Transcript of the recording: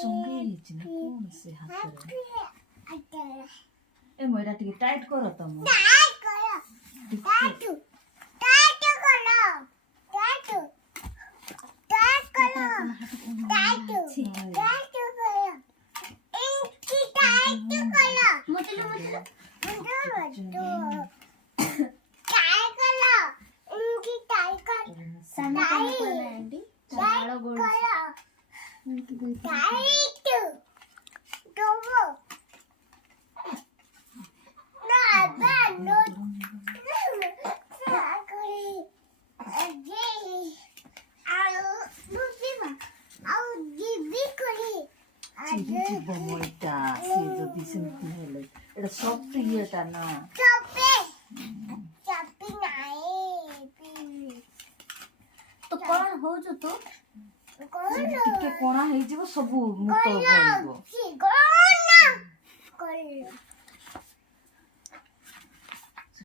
चंगे hitch ना कौन से हाथ रे ए मोरा टिके टाइट करो तुम मोटा से जदि सेमती हेले एटा सॉफ्ट इएटा ना तो कौन हो जो तो टिके कोणा हे जीव सब मुत पड़िबो